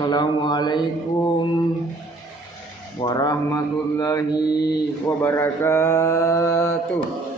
Assalamualaikum warahmatullahi wabarakatuh.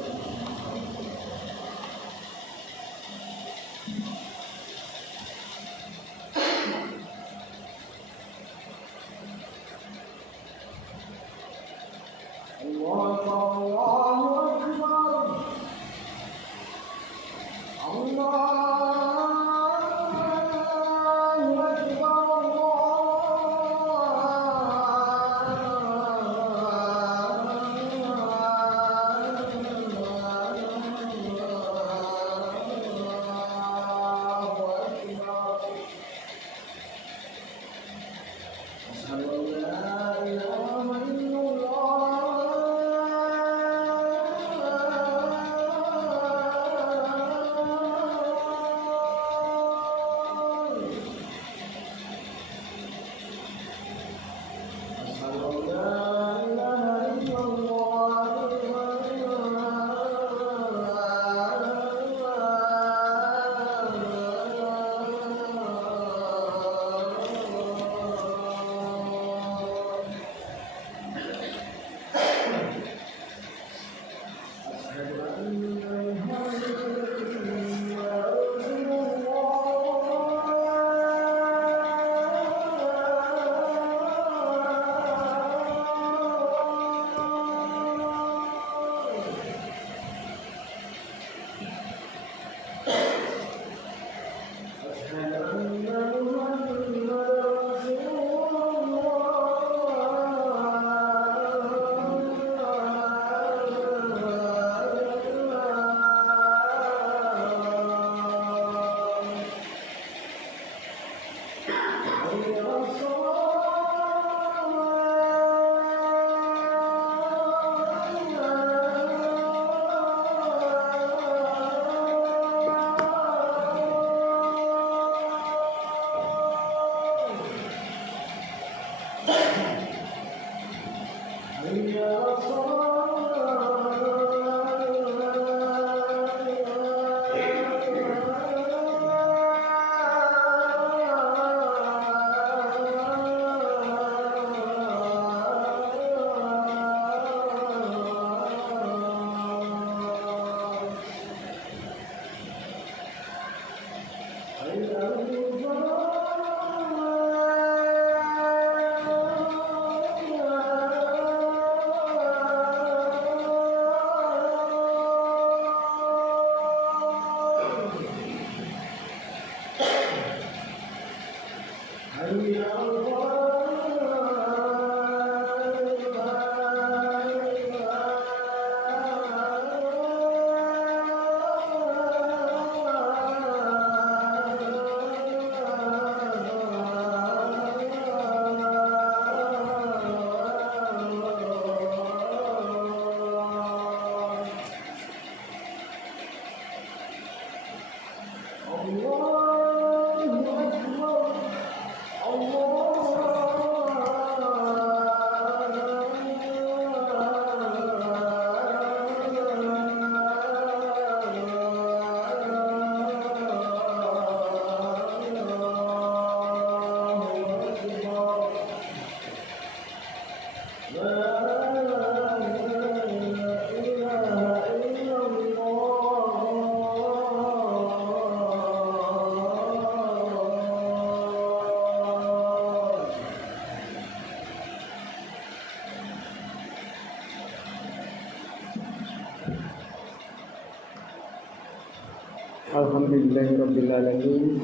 Alhamdulillahirabbil alamin.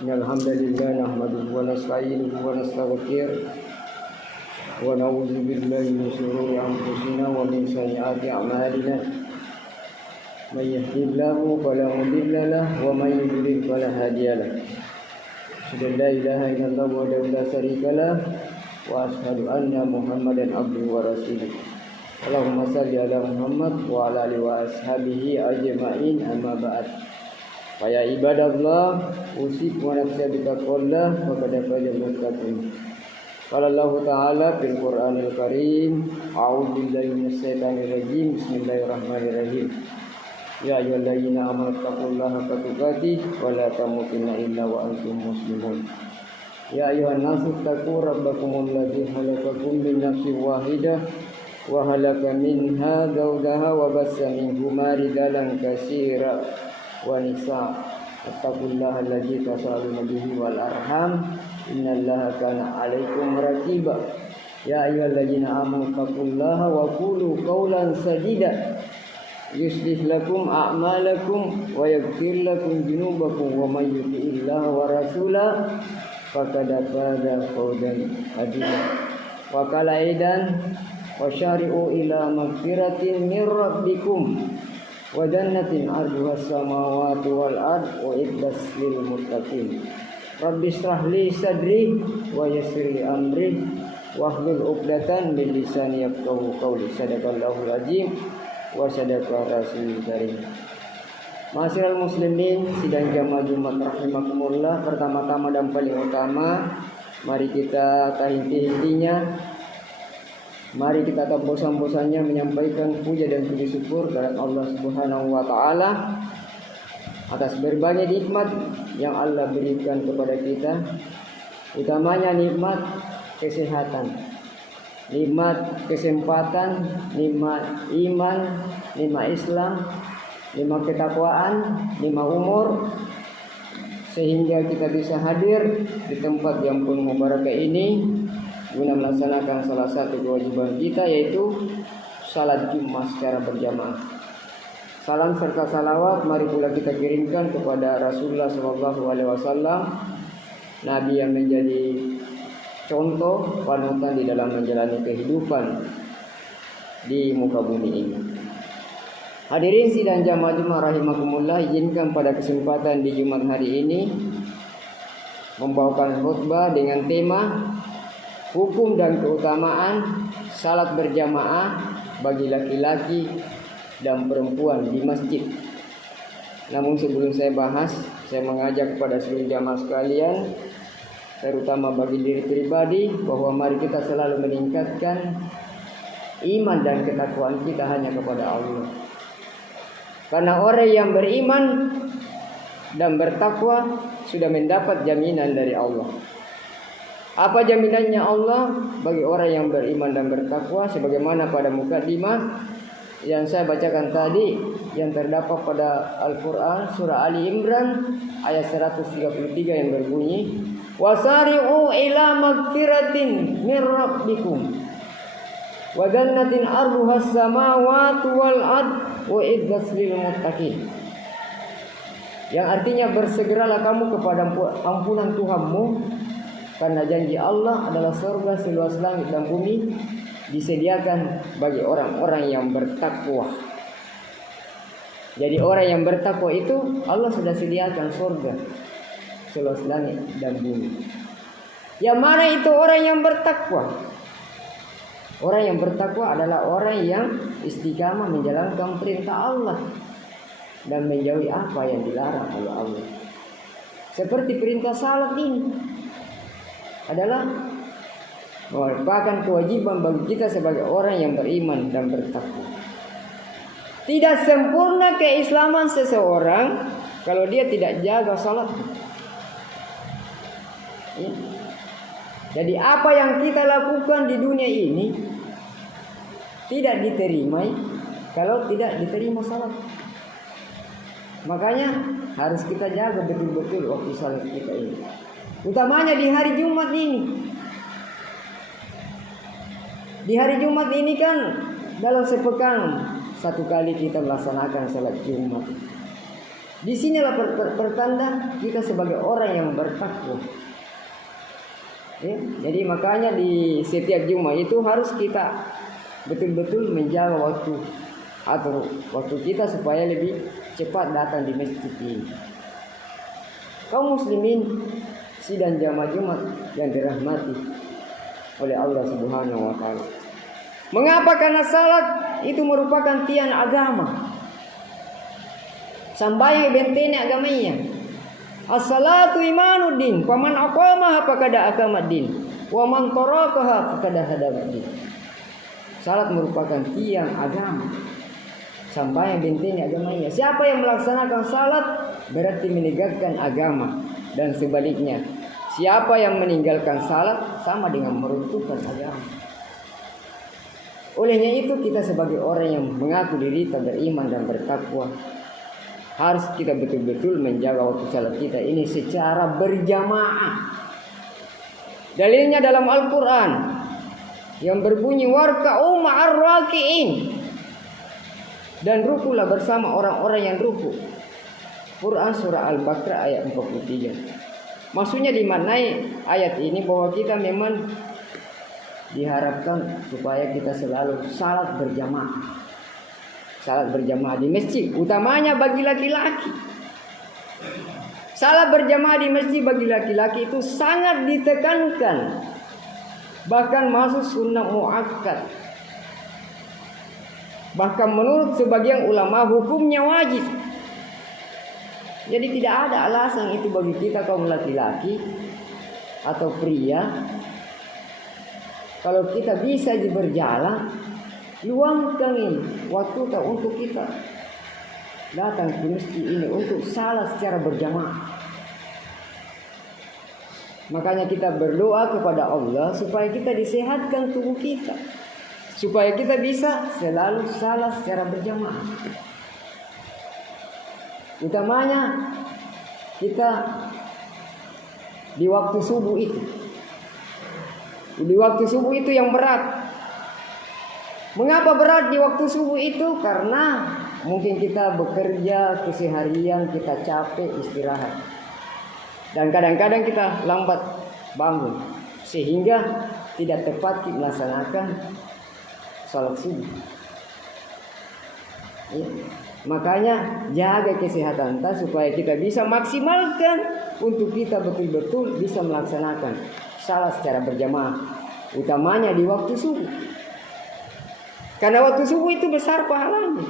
Alhamdulillah nahmaduhu wa nasta'inuhu wa nastaghfiruh wa na'udzu billahi min shururi anfusina wa min sayyiati a'malina. May yahdihillahu fala mudilla lahu wa may yudlil fala hadiya lahu. Asyhadu an la ilaha illallah wahdahu la syarika lahu wa asyhadu anna Muhammadan abduhu wa rasuluh. Allahumma salli ala Muhammad wa ala alihi wa ashabihi ajma'in, amma ba'd. Fa ya ibadallah, usikum wa nafsi bittaqwallah wa qad faza al-muttaqin. Qala Allah Ta'ala fil Qur'anil Karim, a'udzu billahi minasy syaithanir rajim. Bismillahirrahmanirrahim. Ya ayyuhallazina amanu taqullaha haqqa tuqatih wa la tamutunna illa wa antum muslimun. يا أيها الناس اتقوا ربكم الذي خلقكم من نفس واحدة وخلق منها زوجها وبث منهما رجالا كثيرا ونساء اتقوا الله الذي تساءلون به والأرحام إن الله كان عليكم رقيبا يا أيها الذين آمنوا اتقوا الله وقولوا قولا سديدا يصلح لكم أعمالكم ويغفر لكم ذنوبكم ومن يطع الله ورسوله فقد فاز فوزا عظيما وقال أيضا وسارعوا إلى مغفرة من ربكم وجنة عرضها السماوات والأرض وأعدت للمتقين رب اشرح لي صدري ويسر لي أمري واhlul 'uqdatam min lisani yafqahu qawli sadaqallahul azim wa sadaqa rasulul karim. Ma'asyiral muslimin sidang jamaah Jumat rahimakumullah, pertama-tama dan paling utama mari kita tak henti-hentinya, mari kita tak bosan-bosannya menyampaikan puja dan puji syukur kepada Allah Subhanahu wa taala atas berbagai nikmat yang Allah berikan kepada kita, utamanya nikmat kesehatan, nikmat kesempatan, nikmat iman, nikmat Islam, nikmat ketakwaan, nikmat umur, sehingga kita bisa hadir di tempat yang penuh barakah ini guna melaksanakan salah satu kewajiban kita, yaitu salat Jumat secara berjamaah. Salam serta salawat mari pula kita kirimkan kepada Rasulullah SAW, Nabi yang menjadi contoh panutan di dalam menjalani kehidupan di muka bumi ini. Hadirin sidang jamaah Jumat rahimakumullah, izinkan pada kesempatan di Jumat hari ini membawakan khutbah dengan tema hukum dan keutamaan salat berjamaah bagi laki-laki dan perempuan di masjid. Namun sebelum saya bahas, saya mengajak kepada seluruh jamaah sekalian, terutama bagi diri pribadi, bahwa mari kita selalu meningkatkan iman dan ketakwaan kita hanya kepada Allah. Karena orang yang beriman dan bertakwa sudah mendapat jaminan dari Allah. Apa jaminannya Allah bagi orang yang beriman dan bertakwa? Sebagaimana pada mukadimah yang saya bacakan tadi, yang terdapat pada Al-Quran surah Ali Imran ayat 133 yang berbunyi, wasari'u ila magfiratin min rabbikum wa jannatin arduhas samawati wal ard wa iddas lil muttaqin. Yang artinya bersegeralah kamu kepada ampunan Tuhanmu, karena janji Allah adalah surga seluas langit dan bumi disediakan bagi orang-orang yang bertakwa. Jadi orang yang bertakwa itu Allah sudah sediakan surga seluas langit dan bumi. Yang mana itu orang yang bertakwa? Orang yang bertakwa adalah orang yang istiqamah menjalankan perintah Allah dan menjauhi apa yang dilarang oleh Allah. Seperti perintah salat ini adalah merupakan kewajiban bagi kita sebagai orang yang beriman dan bertakwa. Tidak sempurna keislaman seseorang kalau dia tidak jaga salat. Ya. Jadi apa yang kita lakukan di dunia ini tidak diterima kalau tidak diterima salat. Makanya harus kita jaga betul-betul waktu salat kita ini. Utamanya di hari Jumat ini. Di hari Jumat ini kan dalam sepekan satu kali kita melaksanakan salat Jumat. Di sinilah pertanda kita sebagai orang yang bertakwa. Ya, jadi makanya di setiap Jumat itu harus kita betul-betul menjaga waktu atau waktu kita supaya lebih cepat datang di masjid ini. Kaum muslimin sidang jamaah Jumat yang dirahmati oleh Allah Subhanahu wa taala. Mengapa? Karena salat itu merupakan tiang agama. Sambayang bentene agamanya. As-salatu imanuddin, faman aqamaha faqad aqamaddin, wa man tarakaha faqad hadamaddin. Salat merupakan tiang agama. Sambayang bentene agamanya. Siapa yang melaksanakan salat berarti menegakkan agama, dan sebaliknya Siapa yang meninggalkan salat sama dengan meruntuhkan agama. Olehnya itu kita sebagai orang yang mengaku diri kita beriman dan bertakwa, harus kita betul-betul menjaga waktu salat kita ini secara berjamaah. Dalilnya dalam Al-Quran yang berbunyi warka'u ma'ar raki'in, dan rukulah bersama orang-orang yang ruku. Quran surah Al-Baqarah ayat 43. Maksudnya dimaknai ayat ini bahwa kita memang diharapkan supaya kita selalu salat berjamaah. Salat berjamaah di masjid, utamanya bagi laki-laki. Salat berjamaah di masjid bagi laki-laki itu sangat ditekankan. Bahkan masuk sunnah muakkad. Bahkan menurut sebagian ulama hukumnya wajib. Jadi tidak ada alasan itu bagi kita kaum laki-laki atau pria. Kalau kita bisa berjalan, luangkan waktu untuk kita datang ke masjid ini untuk salat secara berjamaah. Makanya kita berdoa kepada Allah supaya kita disehatkan tubuh kita, supaya kita bisa selalu salat secara berjamaah. Utamanya kita di waktu subuh itu. Di waktu subuh itu yang berat. Mengapa berat di waktu subuh itu? Karena mungkin kita bekerja keseharian, kita capek istirahat. Dan kadang-kadang kita lambat bangun, sehingga tidak tepat melaksanakan salat subuh. Ya. Makanya jaga kesehatan kita supaya kita bisa maksimalkan untuk kita betul-betul bisa melaksanakan salat secara berjamaah, utamanya di waktu subuh. Karena waktu subuh itu besar pahalanya.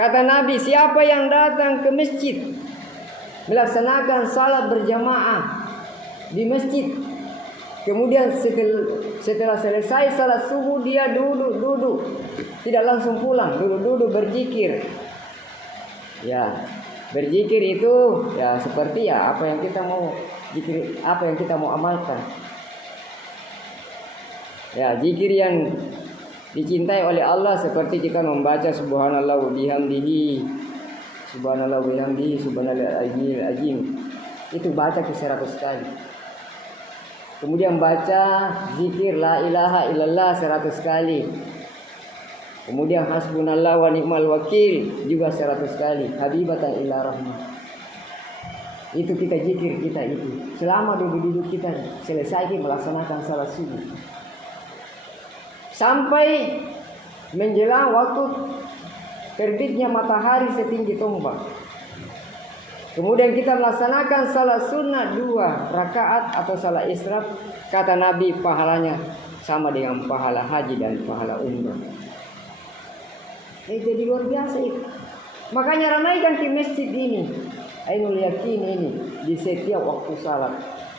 Kata Nabi, siapa yang datang ke masjid melaksanakan salat berjamaah di masjid, kemudian setelah selesai salat subuh dia duduk, tidak langsung pulang, duduk berzikir. Ya, berzikir itu ya seperti ya apa yang kita mau zikir, apa yang kita mau amalkan. Ya, zikir yang dicintai oleh Allah seperti kita membaca subhanallah wa bihamdihi, subhanallah wa bihamdihi, subhanallah azim. Itu baca ke 100 kali. Kemudian baca zikir la ilaha illallah 100 kali. Kemudian hasbunallah wa ni'mal wakil juga 100 kali. Habibatan ila rahmah. Itu kita zikir kita itu. Selama duduk kita selesai melaksanakan salat subuh. Sampai menjelang waktu terbitnya matahari setinggi tombak. Kemudian kita melaksanakan salat sunnah 2 rakaat atau salat israf. Kata Nabi pahalanya sama dengan pahala haji dan pahala umrah. Jadi luar biasa itu. Makanya ramaikan ke masjid ini, Ainul Yakin ini di setiap waktu salat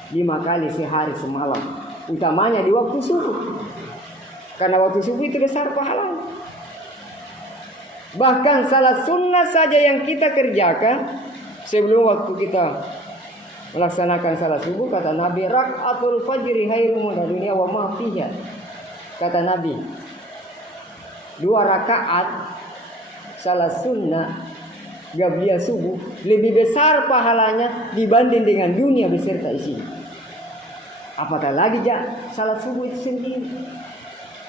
5 kali sehari semalam. Utamanya di waktu subuh. Karena waktu subuh itu besar pahalanya. Bahkan salat sunnah saja yang kita kerjakan sebelum waktu kita melaksanakan salat subuh, kata Nabi, rak'atul fajri khairum minad dunya wa ma fiha. Kata Nabi, 2 rakaat salat sunnah qabliyah subuh lebih besar pahalanya dibanding dengan dunia beserta isinya. Apatah lagi salat subuh itu sendiri.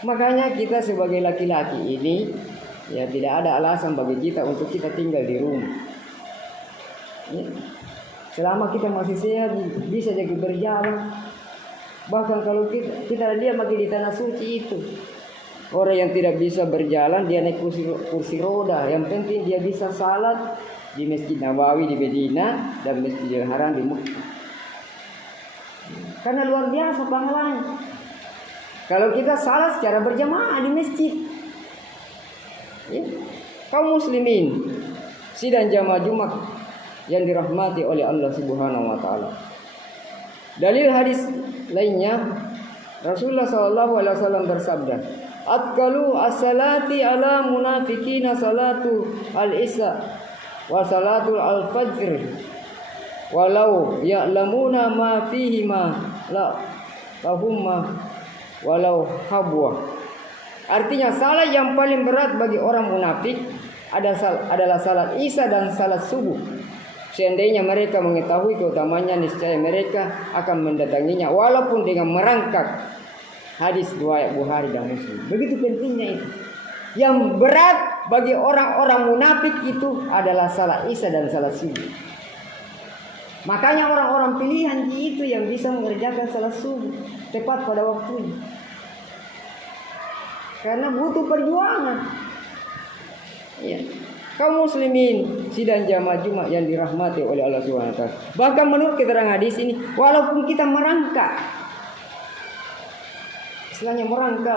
Makanya kita sebagai laki-laki ini ya tidak ada alasan bagi kita untuk kita tinggal di rumah. Ya. Selama kita masih sehat bisa jadi berjalan. Bahkan kalau kita lihat lagi di tanah suci itu, orang yang tidak bisa berjalan dia naik kursi roda. Yang penting dia bisa salat di Masjid Nabawi di Medina dan Masjidil Haram di Mekah. Karena luar biasa pahalanya. Kalau kita salat secara berjamaah di masjid. Ya. Kaum muslimin sidang jamaah Jumat yang dirahmati oleh Allah Subhanahu wa taala. Dalil hadis lainnya Rasulullah SAW bersabda, "Atqalu as-salati ala munafiqina salatu al-isya wa salatul al-fajr." walau ya'lamuna ma fihi ma la lahumma walau habwa. Artinya salat yang paling berat bagi orang munafik adalah salat Isya dan salat subuh. Seandainya mereka mengetahui keutamanya, niscaya mereka akan mendatanginya walaupun dengan merangkak. Hadis riwayat Bukhari dan Muslim. Begitu pentingnya itu. Yang berat bagi orang-orang munafik itu adalah salat Isya dan salat subuh. Makanya orang-orang pilihan itu yang bisa mengerjakan salat subuh tepat pada waktunya. Karena butuh perjuangan. Ya. Kaum muslimin sidang jamaah Jumat yang dirahmati oleh Allah Subhanahu wa taala. Bahkan menurut keterangan hadis ini, walaupun kita merangkak, istilahnya merangkak,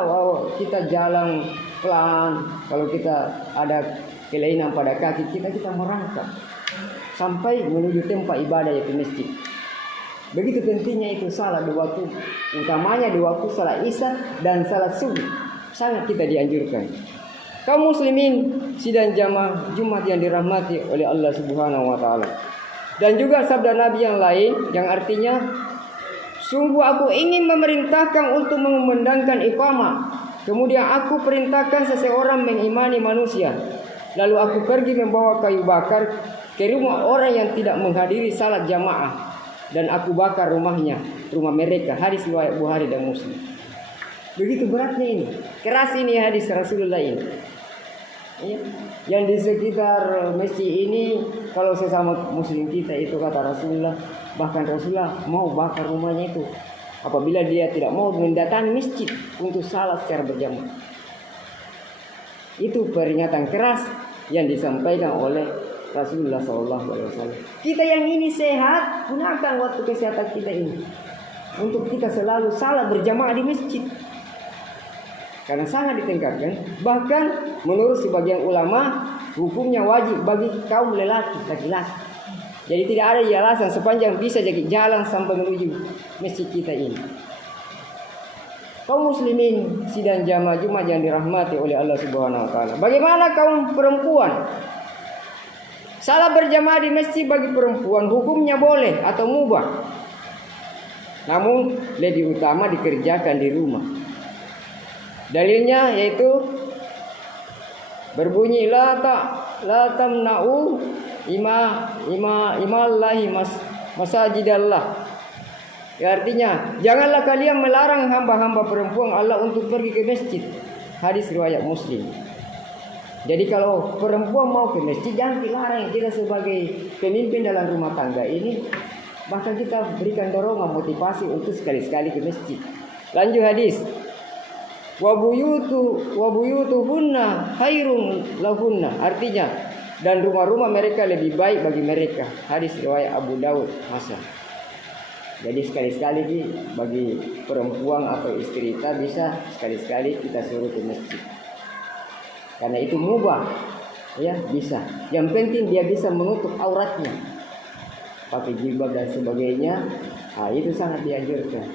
kita jalan pelan, kalau kita ada kelainan pada kaki kita merangkak sampai menuju tempat ibadah yaitu masjid. Begitu pentingnya itu salat di waktu, utamanya di waktu salat Isya dan salat subuh. Sangat kita dianjurkan. Kaum muslimin sidang jamaah Jumat yang dirahmati oleh Allah Subhanahu wa taala. Dan juga sabda Nabi yang lain yang artinya, sungguh aku ingin memerintahkan untuk mengumandangkan iqamah. Kemudian aku perintahkan seseorang mengimani manusia. Lalu aku pergi membawa kayu bakar ke rumah orang yang tidak menghadiri salat jamaah, dan aku bakar rumahnya, rumah mereka. Hadis riwayat Bukhari dan Muslim. Begitu beratnya ini, keras ini hadis Rasulullah ini. Ya. Yang di sekitar masjid ini, kalau sesama muslim kita itu kata Rasulullah, bahkan Rasulullah mau bakar rumahnya itu apabila dia tidak mau mendatangi masjid untuk salat secara berjamaah. Itu peringatan keras yang disampaikan oleh Rasulullah SAW. Kita yang ini sehat, gunakan waktu kesehatan kita ini untuk kita selalu salat berjamaah di masjid. Karena sangat ditingkatkan. Bahkan menurut sebagian ulama, hukumnya wajib bagi kaum laki-laki. Jadi tidak ada alasan sepanjang bisa jadi jalan sampai menuju masjid kita ini. Kaum muslimin sidang jamaah Jumat yang dirahmati oleh Allah Subhanahu wa taala. Bagaimana kaum perempuan? Salat berjamaah di masjid bagi perempuan hukumnya boleh atau mubah. Namun lebih utama dikerjakan di rumah. Dalilnya yaitu berbunyi la tamna'u imallahi masajidallah. Ya, artinya janganlah kalian melarang hamba-hamba perempuan Allah untuk pergi ke masjid. Hadis riwayat Muslim. Jadi kalau perempuan mau ke masjid jangan dilarang. Kita sebagai pemimpin dalam rumah tangga ini, bahkan kita berikan dorongan motivasi untuk sekali-sekali ke masjid. Lanjut hadis. Wa buyutuhunna khairun lahunna. Artinya, dan rumah-rumah mereka lebih baik bagi mereka. Hadis riwayat Abu Daud Hasan. Jadi sekali-sekali bagi perempuan atau istri kita bisa sekali-sekali kita suruh ke masjid. Karena itu mubah, ya bisa. Yang penting dia bisa menutup auratnya, pakai jilbab dan sebagainya. Itu sangat dianjurkan.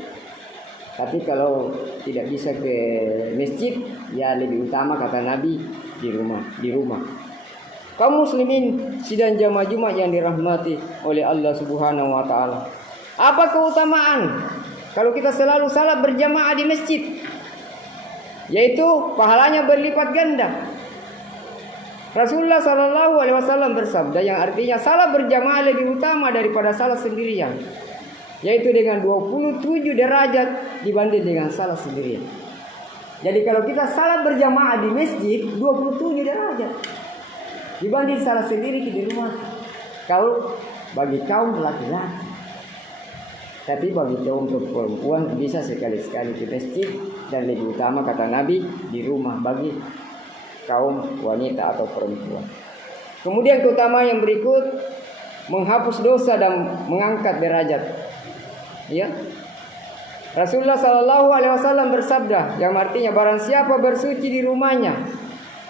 Tapi kalau tidak bisa ke masjid, ya lebih utama kata Nabi di rumah. Kaum muslimin sidang jamaah Jumat yang dirahmati oleh Allah Subhanahu wa taala. Apa keutamaan kalau kita selalu salat berjamaah di masjid? Yaitu pahalanya berlipat ganda. Rasulullah SAW bersabda yang artinya salat berjamaah lebih utama daripada salat sendirian. Yaitu dengan 27 derajat dibanding dengan salat sendirian. Jadi kalau kita salat berjamaah di masjid 27 derajat dibanding salat sendiri di rumah. Kalau bagi kaum laki-laki. Tapi bagi kaum perempuan bisa sekali-sekali ke masjid, dan lebih utama kata Nabi di rumah bagi kaum wanita atau perempuan. Kemudian keutamaan yang berikut, menghapus dosa dan mengangkat derajat. Ya. Rasulullah SAW bersabda yang artinya barang siapa bersuci di rumahnya,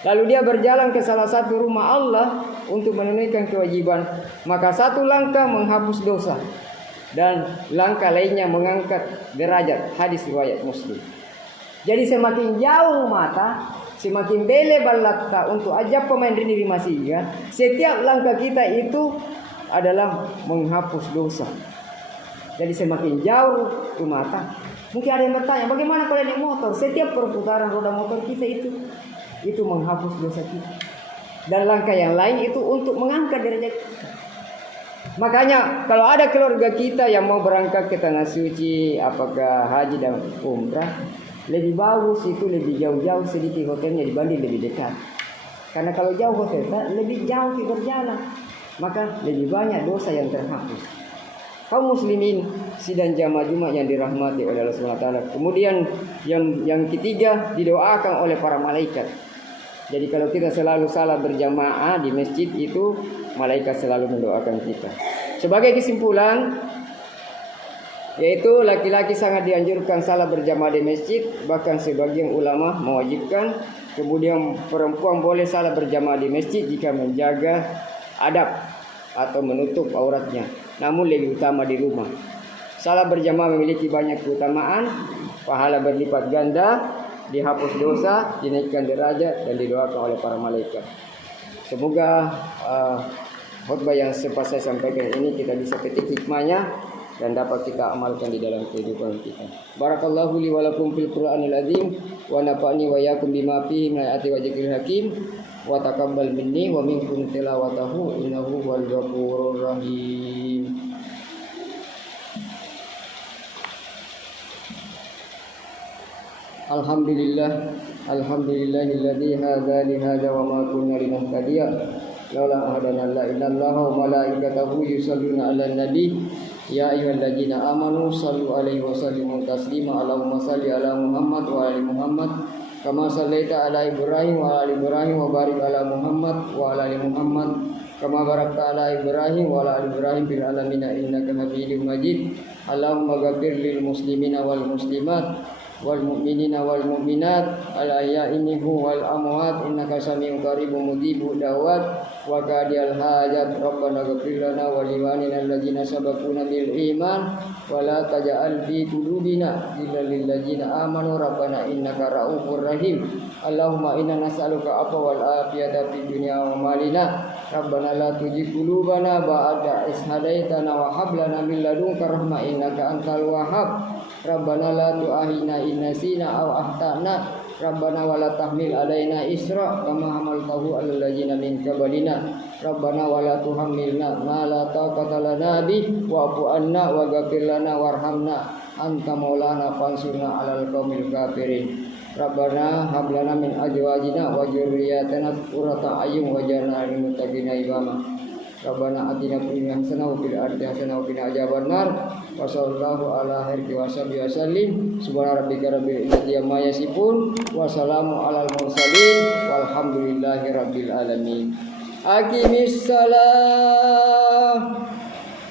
lalu dia berjalan ke salah satu rumah Allah untuk menunaikan kewajiban, maka satu langkah menghapus dosa dan langkah lainnya mengangkat derajat. Hadis riwayat Muslim. Jadi semakin jauh mata, semakin bele balata untuk ajak pemain rini masih ya. Setiap langkah kita itu adalah menghapus dosa. Jadi semakin jauh ke mata. Mungkin ada yang bertanya, bagaimana kalau naik motor? Setiap perputaran roda motor kita itu menghapus dosa kita. Dan langkah yang lain itu untuk mengangkat derajat kita. Makanya kalau ada keluarga kita yang mau berangkat ke tanah suci, apakah haji dan umrah, lebih bagus itu lebih jauh-jauh sedikit hotelnya dibanding lebih dekat. Karena kalau jauh hotel lebih jauh kita berjalan, maka lebih banyak dosa yang terhapus. Kaum muslimin sidang jamaah Jumat yang dirahmati oleh Allah Subhanahu wa taala. Kemudian yang ketiga didoakan oleh para malaikat. Jadi kalau kita selalu salat berjamaah di masjid itu malaikat selalu mendoakan kita. Sebagai kesimpulan yaitu laki-laki sangat dianjurkan salat berjamaah di masjid, bahkan sebagian ulama mewajibkan. Kemudian perempuan boleh salat berjamaah di masjid jika menjaga adab atau menutup auratnya. Namun lebih utama di rumah. Salat berjamaah memiliki banyak keutamaan, pahala berlipat ganda, dihapus dosa, dinaikkan derajat dan didoakan oleh para malaikat. Semoga khutbah yang sempat saya sampaikan ini kita bisa petik hikmahnya dan dapat kita amalkan di dalam kehidupan kita. Barakallahu li wa lakum fil Qur'anil azim wa nafa'ni wa iyyakum bima fihi min ayati wa dzikril hakim wa taqabbal minni wa minkum tilawatahu innahu huwal ghafurur rahim. Alhamdulillahilladzi hadza li hadza wa ma kunna linahtadiya laula hadana la ilaha wa malaikatahu yusalluna 'alan nabi ya ayyuhalladzina amanu sallu 'alaihi wa sallimu taslima Allahumma salli 'ala Muhammad wa ali Muhammad kama shallaita 'ala Ibrahim wa ali Ibrahim wa barik 'ala Muhammad wa ala ali Muhammad kama barakta 'ala Ibrahim wa ala ali Ibrahim fil alamin innaka Hamidum Majid. Allahumma ghfir lil muslimina wal muslimat wal mu'minina wal mu'minat al ahya'i minhum wal amwat innaka sami'un qaribun mujibud da'wat wa qadiyal hajat. Rabbana ighfir lana wa liwalidina alladzina sabaquna bil iman wa la taj'al fi qulubina ghillan lil ladzina amanu rabbana innaka ra'ufur rahim. Allahumma inna nas'aluka afwa wal afiyata fid dunya wa malina. Rabbana la tuzigh qulubana ba'da idh hadaitana wa hab lana min ladunka rahmah innaka antal wahhab. Rabbana la tu'akhidhna in nasina aw akhtana. Rabbana wa la tahmil alaina isra kama hamaltahu 'alal ladzina min qablina. Rabbana wa la tuhammilna ma la taqata lana bih wa'fu 'anna wa ghfir lana warhamna anta maulana fansurna 'alal qaumil kafirin. Rabbana hab lana min azwajina wa dzurriyyatina qurrata a'yun waj'alna lil muttaqina imama. Rabbana atina fid dunya hasanah wa fil akhirati hasanah wa qina adzabannar. Wa sallallahu ala khairi wa sahbihi wasallim. Subhana rabbika rabbil izzati amma yasifun wa salamun alal mursalin walhamdulillahi rabbil alamin. Aqimis salam.